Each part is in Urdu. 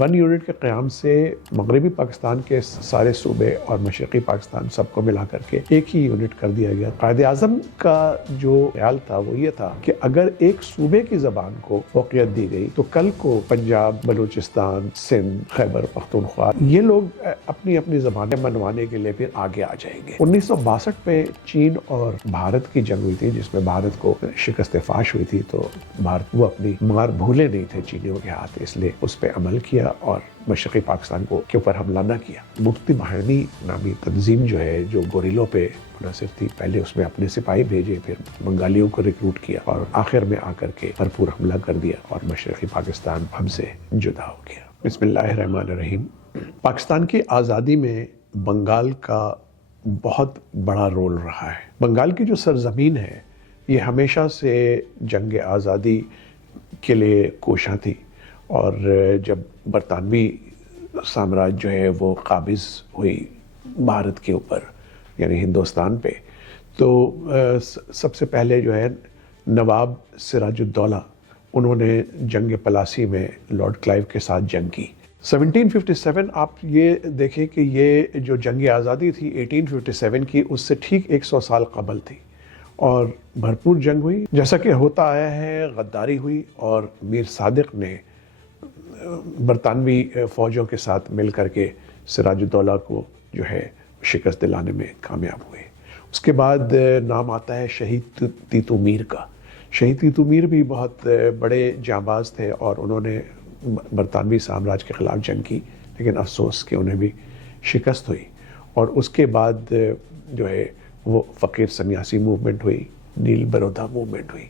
ون یونٹ کے قیام سے مغربی پاکستان کے سارے صوبے اور مشرقی پاکستان سب کو ملا کر کے ایک ہی یونٹ کر دیا گیا۔ قائد اعظم کا جو خیال تھا وہ یہ تھا کہ اگر ایک صوبے کی زبان کو فوقیت دی گئی تو کل کو پنجاب، بلوچستان، سندھ، خیبر پختونخوا یہ لوگ اپنی اپنی زبانیں منوانے کے لیے پھر آگے آ جائیں گے۔ 1962 میں چین اور بھارت کی جنگ ہوئی تھی جس میں بھارت کو شکست فاش ہوئی تھی، تو بھارت وہ اپنی مار بھولے نہیں تھے چینیوں کے ہاتھ، اس لیے اس پہ عمل کیا اور مشرقی پاکستان کے اوپر حملہ نہ کیا۔ مفتی بحرانی نامی تنظیم جو ہے جو گوریلوں پہ منحصر تھی، پہلے اس میں اپنے سپاہی بھیجے، پھر بنگالیوں کو ریکروٹ کیا اور آخر میں آ کر کے بھرپور حملہ کر دیا اور مشرقی پاکستان ہم سے جدا ہو گیا۔ بسم اللہ الرحمن الرحیم۔ پاکستان کی آزادی میں بنگال کا بہت بڑا رول رہا ہے۔ بنگال کی جو سرزمین ہے یہ ہمیشہ سے جنگ آزادی کے لیے کوشاں تھی، اور جب برطانوی سامراج جو ہے وہ قابض ہوئی بھارت کے اوپر یعنی ہندوستان پہ، تو سب سے پہلے جو ہے نواب سراج الدولہ انہوں نے جنگ پلاسی میں لارڈ کلائیو کے ساتھ جنگ کی۔ 1757 آپ یہ دیکھیں کہ یہ جو جنگ آزادی تھی 1857 کی، اس سے ٹھیک 100 سال قبل تھی، اور بھرپور جنگ ہوئی جیسا کہ ہوتا آیا ہے۔ غداری ہوئی اور میر صادق نے برطانوی فوجوں کے ساتھ مل کر کے سراج الدولہ کو جو ہے شکست دلانے میں کامیاب ہوئے۔ اس کے بعد نام آتا ہے شہید تیتو میر کا۔ شہید تیتو میر بھی بہت بڑے جانباز تھے اور انہوں نے برطانوی سامراج کے خلاف جنگ کی، لیکن افسوس کہ انہیں بھی شکست ہوئی۔ اور اس کے بعد جو ہے وہ فقیر سنیاسی موومنٹ ہوئی، نیل برودھا موومنٹ ہوئی،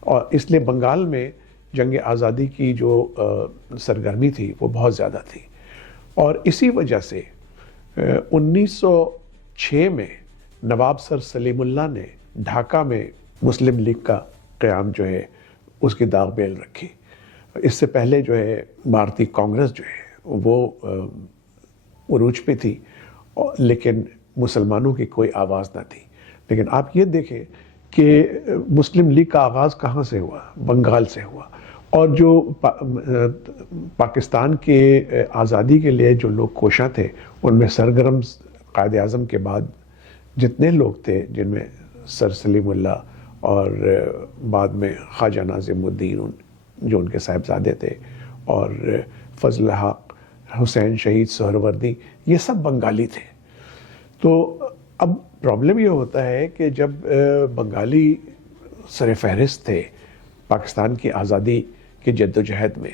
اور اس لیے بنگال میں جنگ آزادی کی جو سرگرمی تھی وہ بہت زیادہ تھی۔ اور اسی وجہ سے 1906 میں نواب سر سلیم اللہ نے ڈھاکہ میں مسلم لیگ کا قیام جو ہے اس کی داغ بیل رکھی۔ اس سے پہلے جو ہے بھارتی کانگریس جو ہے وہ عروج پہ تھی، لیکن مسلمانوں کی کوئی آواز نہ تھی۔ لیکن آپ یہ دیکھیں کہ مسلم لیگ کا آغاز کہاں سے ہوا؟ بنگال سے ہوا، اور جو پاکستان کے آزادی کے لیے جو لوگ کوشاں تھے ان میں سرگرم قائد اعظم کے بعد جتنے لوگ تھے، جن میں سر سلیم اللہ اور بعد میں خواجہ ناظم الدین جو ان کے صاحبزادے تھے، اور فضل حق، حسین شہید سہروردی، یہ سب بنگالی تھے۔ تو اب پرابلم یہ ہوتا ہے کہ جب بنگالی سر فہرست تھے پاکستان کی آزادی کی جد و جہد میں،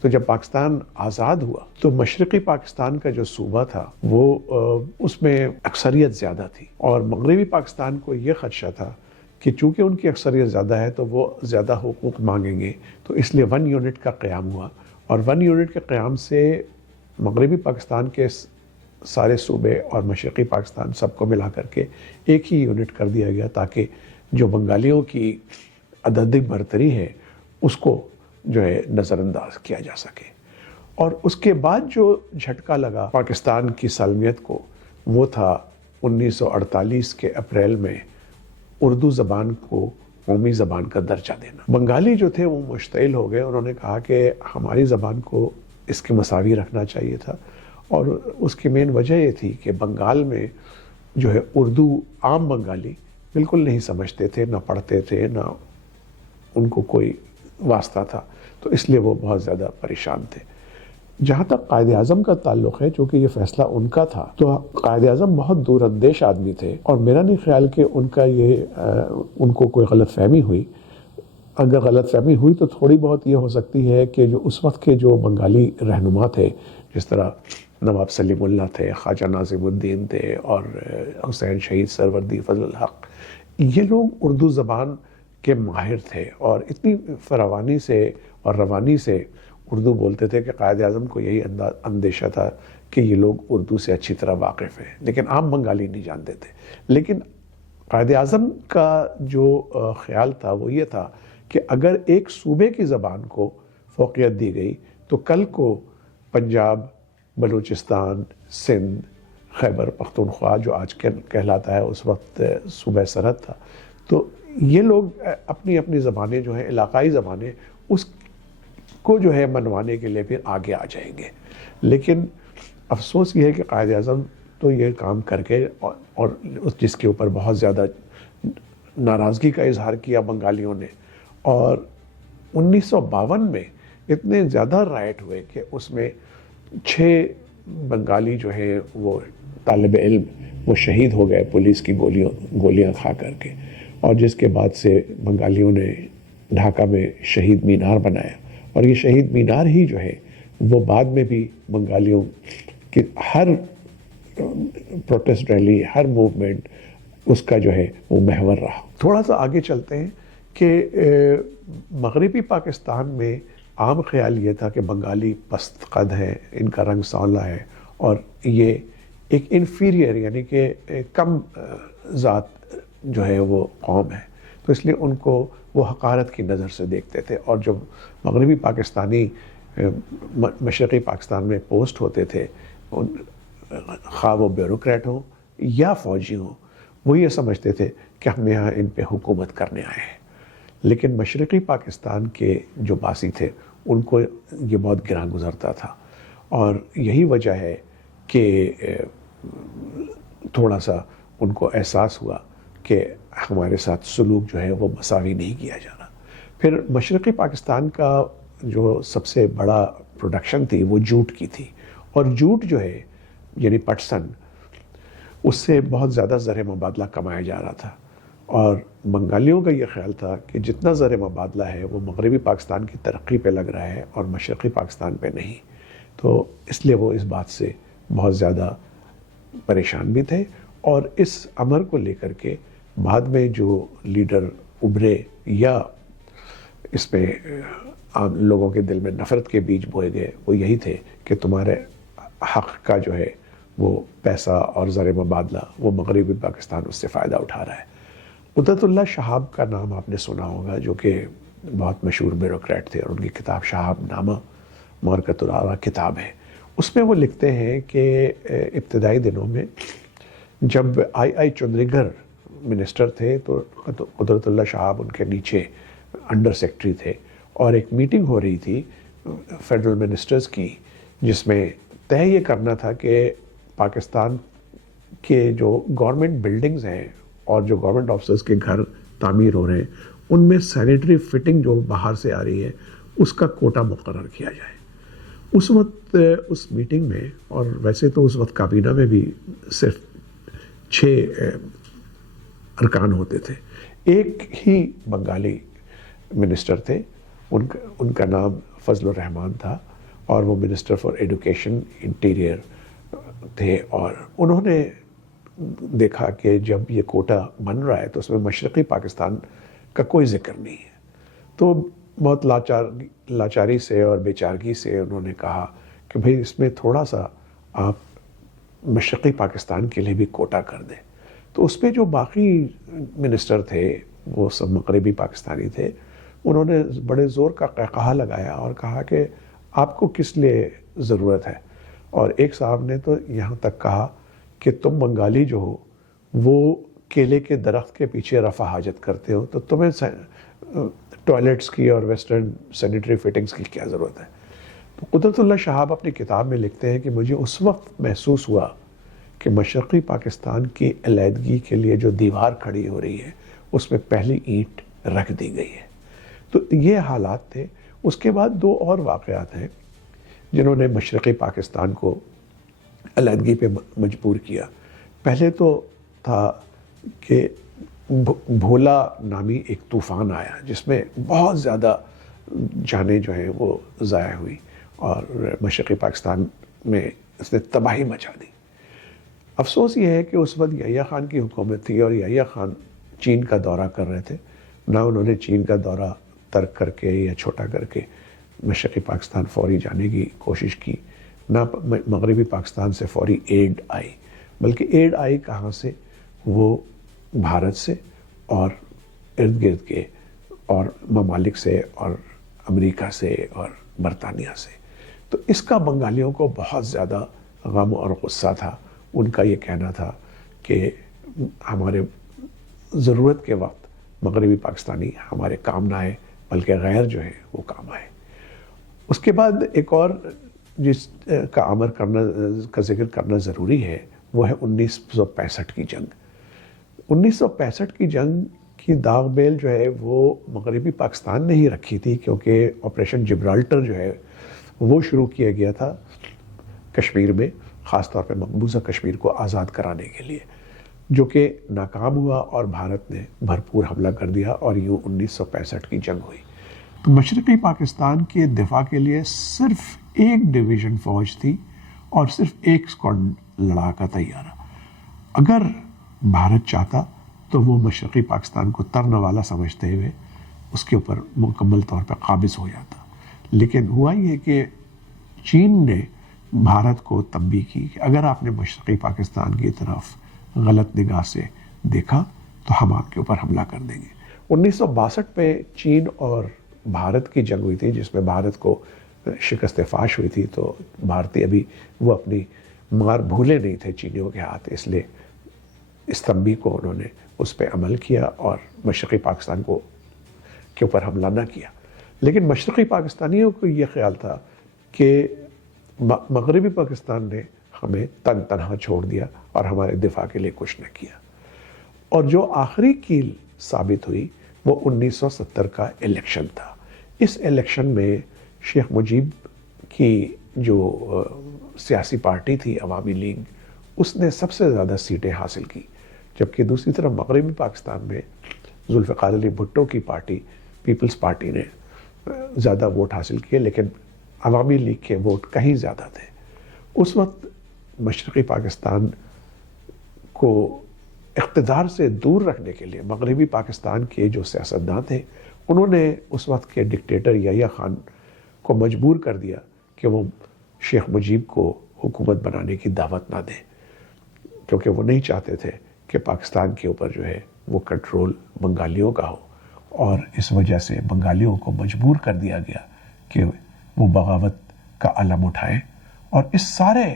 تو جب پاکستان آزاد ہوا تو مشرقی پاکستان کا جو صوبہ تھا وہ اس میں اکثریت زیادہ تھی، اور مغربی پاکستان کو یہ خدشہ تھا کہ چونکہ ان کی اکثریت زیادہ ہے تو وہ زیادہ حقوق مانگیں گے، تو اس لیے ون یونٹ کا قیام ہوا۔ اور ون یونٹ کے قیام سے مغربی پاکستان کے سارے صوبے اور مشرقی پاکستان سب کو ملا کر کے ایک ہی یونٹ کر دیا گیا، تاکہ جو بنگالیوں کی عددی برتری ہے اس کو جو ہے نظر انداز کیا جا سکے۔ اور اس کے بعد جو جھٹکا لگا پاکستان کی سالمیت کو وہ تھا 1948 کے اپریل میں اردو زبان کو قومی زبان کا درجہ دینا۔ بنگالی جو تھے وہ مشتعل ہو گئے، انہوں نے کہا کہ ہماری زبان کو اس کے مساوی رکھنا چاہیے تھا، اور اس کی مین وجہ یہ تھی کہ بنگال میں جو ہے اردو عام بنگالی بالکل نہیں سمجھتے تھے، نہ پڑھتے تھے، نہ ان کو کوئی واسطہ تھا، تو اس لیے وہ بہت زیادہ پریشان تھے۔ جہاں تک قائد اعظم کا تعلق ہے، چونکہ یہ فیصلہ ان کا تھا، تو قائد اعظم بہت دور اندیش آدمی تھے، اور میرا نہیں خیال کہ ان کو کوئی غلط فہمی ہوئی۔ اگر غلط فہمی ہوئی تو تھوڑی بہت یہ ہو سکتی ہے کہ جو اس وقت کے جو بنگالی رہنما تھے، جس طرح نواب سلیم اللہ تھے، خواجہ ناظم الدین تھے، اور حسین شہید سہروردی، فضل الحق، یہ لوگ اردو زبان کے ماہر تھے اور اتنی فراوانی سے اور روانی سے اردو بولتے تھے کہ قائد اعظم کو یہی اندیشہ تھا کہ یہ لوگ اردو سے اچھی طرح واقف ہیں، لیکن عام بنگالی نہیں جانتے تھے۔ لیکن قائد اعظم کا جو خیال تھا وہ یہ تھا کہ اگر ایک صوبے کی زبان کو فوقیت دی گئی تو کل کو پنجاب، بلوچستان، سندھ، خیبر پختونخوا جو آج کہلاتا ہے، اس وقت صوبہ سرحد تھا، تو یہ لوگ اپنی اپنی زبانیں جو ہیں علاقائی زبانیں اس کو جو ہے منوانے کے لیے پھر آگے آ جائیں گے. لیکن افسوس یہ ہے کہ قائد اعظم تو یہ کام کر کے اور جس کے اوپر بہت زیادہ ناراضگی کا اظہار کیا بنگالیوں نے، اور 1952 میں اتنے زیادہ رائٹ ہوئے کہ اس میں 6 بنگالی جو ہیں وہ طالب علم وہ شہید ہو گئے پولیس کی گولیاں کھا کر کے. اور جس کے بعد سے بنگالیوں نے ڈھاکہ میں شہید مینار بنایا، اور یہ شہید مینار ہی جو ہے وہ بعد میں بھی بنگالیوں کی ہر پروٹیسٹ ریلی، ہر موومنٹ اس کا جو ہے وہ محور رہا. تھوڑا سا آگے چلتے ہیں کہ مغربی پاکستان میں عام خیال یہ تھا کہ بنگالی پست قد ہے، ان کا رنگ سانولا ہے، اور یہ ایک انفیریئر یعنی کہ کم ذات جو ہے وہ قوم ہے، تو اس لیے ان کو وہ حقارت کی نظر سے دیکھتے تھے. اور جو مغربی پاکستانی مشرقی پاکستان میں پوسٹ ہوتے تھے، خواہ وہ بیوروکریٹ ہوں یا فوجی ہوں، وہ یہ سمجھتے تھے کہ ہم یہاں ان پہ حکومت کرنے آئے ہیں. لیکن مشرقی پاکستان کے جو باسی تھے ان کو یہ بہت گراں گزرتا تھا، اور یہی وجہ ہے کہ تھوڑا سا ان کو احساس ہوا کہ ہمارے ساتھ سلوک جو ہے وہ مساوی نہیں کیا جا رہا. پھر مشرقی پاکستان کا جو سب سے بڑا پروڈکشن تھی وہ جوٹ کی تھی، اور جوٹ جو ہے یعنی پٹسن، اس سے بہت زیادہ زر مبادلہ کمایا جا رہا تھا. اور بنگالیوں کا یہ خیال تھا کہ جتنا زر مبادلہ ہے وہ مغربی پاکستان کی ترقی پہ لگ رہا ہے اور مشرقی پاکستان پہ نہیں، تو اس لیے وہ اس بات سے بہت زیادہ پریشان بھی تھے. اور اس امر کو لے کر کے بعد میں جو لیڈر ابھرے یا اس میں عام لوگوں کے دل میں نفرت کے بیج بوئے گئے، وہ یہی تھے کہ تمہارے حق کا جو ہے وہ پیسہ اور زر مبادلہ وہ مغربی پاکستان اس سے فائدہ اٹھا رہا ہے. قدرت اللہ شہاب کا نام آپ نے سنا ہوگا، جو کہ بہت مشہور بیوروکریٹ تھے، اور ان کی کتاب شہاب نامہ مارکت العرا کتاب ہے. اس میں وہ لکھتے ہیں کہ ابتدائی دنوں میں جب آئی چندریگر منسٹر تھے تو قدرت اللہ شہاب ان کے نیچے انڈر سیکرٹری تھے، اور ایک میٹنگ ہو رہی تھی فیڈرل منسٹرز کی، جس میں طے یہ کرنا تھا کہ پاکستان کے جو گورنمنٹ بلڈنگز ہیں اور جو گورنمنٹ آفیسرز کے گھر تعمیر ہو رہے ہیں ان میں سینیٹری فٹنگ جو باہر سے آ رہی ہے اس کا کوٹا مقرر کیا جائے. اس وقت اس میٹنگ میں، اور ویسے تو اس وقت کابینہ میں بھی صرف 6 ارکان ہوتے تھے، ایک ہی بنگالی منسٹر تھے، ان کا نام فضل الرحمان تھا، اور وہ منسٹر فار ایڈوکیشن انٹیریئر تھے. اور انہوں نے دیکھا کہ جب یہ کوٹا بن رہا ہے تو اس میں مشرقی پاکستان کا کوئی ذکر نہیں ہے، تو بہت لاچاری سے اور بیچارگی سے انہوں نے کہا کہ بھئی اس میں تھوڑا سا آپ مشرقی پاکستان کے لیے بھی کوٹا کر دیں. تو اس پہ جو باقی منسٹر تھے وہ سب مغربی پاکستانی تھے، انہوں نے بڑے زور کا قہقہا لگایا اور کہا کہ آپ کو کس لیے ضرورت ہے. اور ایک صاحب نے تو یہاں تک کہا کہ تم بنگالی جو ہو وہ کیلے کے درخت کے پیچھے رفع حاجت کرتے ہو، تو تمہیں ٹوائلٹس کی اور ویسٹرن سینیٹری فٹنگز کی کیا ضرورت ہے. تو قدرت اللہ شہاب اپنی کتاب میں لکھتے ہیں کہ مجھے اس وقت محسوس ہوا کہ مشرقی پاکستان کی علیحدگی کے لیے جو دیوار کھڑی ہو رہی ہے اس میں پہلی اینٹ رکھ دی گئی ہے. تو یہ حالات تھے. اس کے بعد 2 اور واقعات ہیں جنہوں نے مشرقی پاکستان کو علیحدگی پہ مجبور کیا. پہلے تو تھا کہ بھولا نامی ایک طوفان آیا جس میں بہت زیادہ جانیں جو ہیں وہ ضائع ہوئی، اور مشرقی پاکستان میں اس نے تباہی مچا دی. افسوس یہ ہے کہ اس وقت یحییٰ خان کی حکومت تھی، اور یحییٰ خان چین کا دورہ کر رہے تھے. نہ انہوں نے چین کا دورہ ترک کر کے یا چھوٹا کر کے مشرقی پاکستان فوری جانے کی کوشش کی، نہ مغربی پاکستان سے فوری ایڈ آئی، بلکہ ایڈ آئی کہاں سے؟ وہ بھارت سے اور ارد گرد کے اور ممالک سے اور امریکہ سے اور برطانیہ سے. تو اس کا بنگالیوں کو بہت زیادہ غم اور غصہ تھا. ان کا یہ کہنا تھا کہ ہمارے ضرورت کے وقت مغربی پاکستانی ہمارے کام نہ آئے بلکہ غیر جو ہے وہ کام آئے. اس کے بعد ایک اور جس کا ذکر کرنا ضروری ہے وہ ہے 1965 کی جنگ. 1965 کی جنگ کی داغ بیل جو ہے وہ مغربی پاکستان نے ہی رکھی تھی، کیونکہ آپریشن جبرالٹر جو ہے وہ شروع کیا گیا تھا کشمیر میں، خاص طور پہ مقبوضہ کشمیر کو آزاد کرانے کے لیے، جو کہ ناکام ہوا اور بھارت نے بھرپور حملہ کر دیا اور یوں 1965 کی جنگ ہوئی. تو مشرقی پاکستان کے دفاع کے لیے صرف ایک ڈویژن فوج تھی اور صرف ایک اسکواڈ لڑاکا طیارہ. اگر بھارت چاہتا تو وہ مشرقی پاکستان کو ترنوالا سمجھتے ہوئے اس کے اوپر مکمل طور پہ قابض ہو جاتا. لیکن ہوا یہ کہ چین نے بھارت کو تنبیہ کی کہ اگر آپ نے مشرقی پاکستان کی طرف غلط نگاہ سے دیکھا تو ہم آپ کے اوپر حملہ کر دیں گے. 1962 میں چین اور بھارت کی جنگ ہوئی تھی، جس میں بھارت کو شکست فاش ہوئی تھی. تو بھارتی ابھی وہ اپنی مار بھولے نہیں تھے چینیوں کے ہاتھ، اس لیے اس تنبیہ کو انہوں نے اس پہ عمل کیا اور مشرقی پاکستان کے اوپر حملہ نہ کیا. لیکن مشرقی پاکستانیوں کو یہ خیال تھا کہ مغربی پاکستان نے ہمیں تنہا چھوڑ دیا اور ہمارے دفاع کے لیے کچھ نہ کیا. اور جو آخری کیل ثابت ہوئی وہ 1970 کا الیکشن تھا. اس الیکشن میں شیخ مجیب کی جو سیاسی پارٹی تھی عوامی لیگ، اس نے سب سے زیادہ سیٹیں حاصل کی، جبکہ دوسری طرف مغربی پاکستان میں ذوالفقار علی بھٹو کی پارٹی پیپلز پارٹی نے زیادہ ووٹ حاصل کیے، لیکن عوامی لیگ کے ووٹ کہیں زیادہ تھے. اس وقت مشرقی پاکستان کو اقتدار سے دور رکھنے کے لیے مغربی پاکستان کے جو سیاستدان تھے انہوں نے اس وقت کے ڈکٹیٹر یحییٰ خان کو مجبور کر دیا کہ وہ شیخ مجیب کو حکومت بنانے کی دعوت نہ دیں، کیونکہ وہ نہیں چاہتے تھے کہ پاکستان کے اوپر جو ہے وہ کنٹرول بنگالیوں کا ہو. اور اس وجہ سے بنگالیوں کو مجبور کر دیا گیا کہ وہ بغاوت کا علم اٹھائیں. اور اس سارے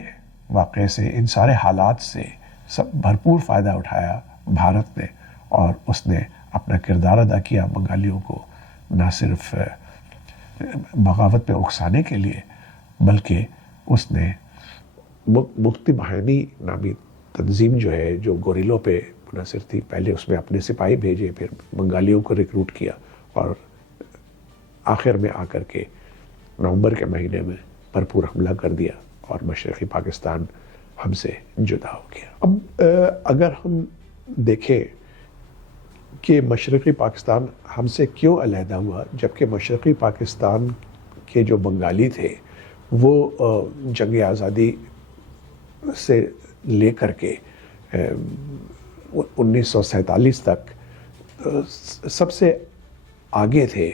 واقعے سے، ان سارے حالات سے سب بھرپور فائدہ اٹھایا بھارت نے، اور اس نے اپنا کردار ادا کیا بنگالیوں کو نہ صرف بغاوت پہ اکسانے کے لیے، بلکہ اس نے مکتی باہنی نامی تنظیم جو ہے جو گوریلوں پہ منحصر تھی، پہلے اس میں اپنے سپاہی بھیجے، پھر بنگالیوں کو ریکروٹ کیا، اور آخر میں آ کر کے نومبر کے مہینے میں بھرپور حملہ کر دیا اور مشرقی پاکستان ہم سے جدا ہو گیا. اب اگر ہم دیکھیں کہ مشرقی پاکستان ہم سے کیوں علیحدہ ہوا، جبکہ مشرقی پاکستان کے جو بنگالی تھے وہ جنگ آزادی سے لے کر کے 1947 تک سب سے آگے تھے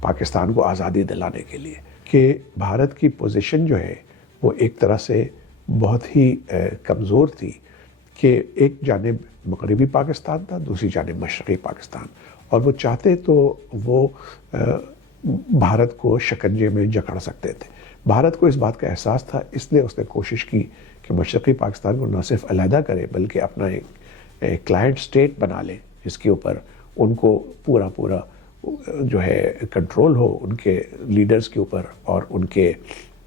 پاکستان کو آزادی دلانے کے لیے، کہ بھارت کی پوزیشن جو ہے وہ ایک طرح سے بہت ہی کمزور تھی، کہ ایک جانب مغربی پاکستان تھا، دوسری جانب مشرقی پاکستان، اور وہ چاہتے تو وہ بھارت کو شکنجے میں جکڑ سکتے تھے. بھارت کو اس بات کا احساس تھا، اس لیے اس نے کوشش کی کہ مشرقی پاکستان کو نہ صرف علیحدہ کرے بلکہ اپنا ایک کلائنٹ سٹیٹ بنا لے، جس کے اوپر ان کو پورا جو ہے کنٹرول ہو ان کے لیڈرز کے اوپر اور ان کے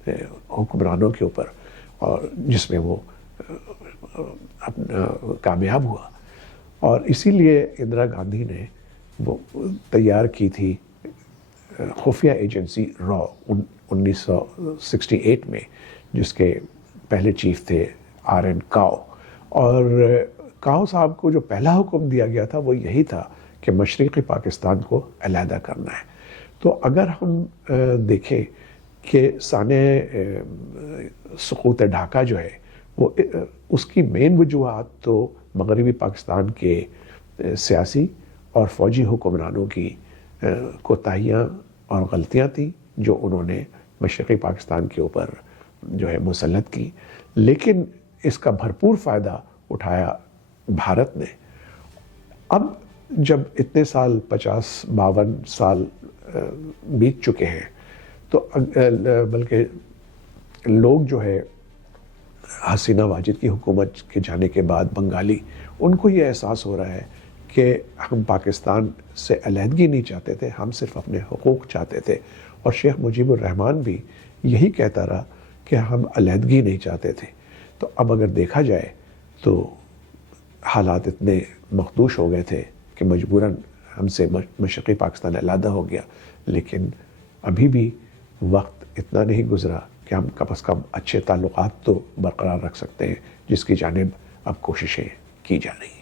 حکمرانوں کے اوپر، اور جس میں وہ کامیاب ہوا. اور اسی لیے اندرا گاندھی نے وہ تیار کی تھی خفیہ ایجنسی را 1968 میں، جس کے پہلے چیف تھے RN کاؤ. اور کاؤ صاحب کو جو پہلا حکم دیا گیا تھا وہ یہی تھا کہ مشرقی پاکستان کو علیحدہ کرنا ہے. تو اگر ہم دیکھیں کہ سانحہ سقوط ڈھاکہ جو ہے وہ اس کی مین وجوہات تو مغربی پاکستان کے سیاسی اور فوجی حکمرانوں کی کوتاہیاں اور غلطیاں تھیں جو انہوں نے مشرقی پاکستان کے اوپر جو ہے مسلط کی. لیکن اس کا بھرپور فائدہ اٹھایا بھارت نے. اب جب اتنے سال 50-52 سال بیت چکے ہیں تو بلکہ لوگ جو ہے حسینہ واجد کی حکومت کے جانے کے بعد بنگالی، ان کو یہ احساس ہو رہا ہے کہ ہم پاکستان سے علیحدگی نہیں چاہتے تھے، ہم صرف اپنے حقوق چاہتے تھے. اور شیخ مجیب الرحمان بھی یہی کہتا رہا کہ ہم علیحدگی نہیں چاہتے تھے. تو اب اگر دیکھا جائے تو حالات اتنے مخدوش ہو گئے تھے کہ مجبوراً ہم سے مشرقی پاکستان علیحدہ ہو گیا، لیکن ابھی بھی وقت اتنا نہیں گزرا کہ ہم کم از کم اچھے تعلقات تو برقرار رکھ سکتے ہیں، جس کی جانب اب کوششیں کی جا رہی ہیں.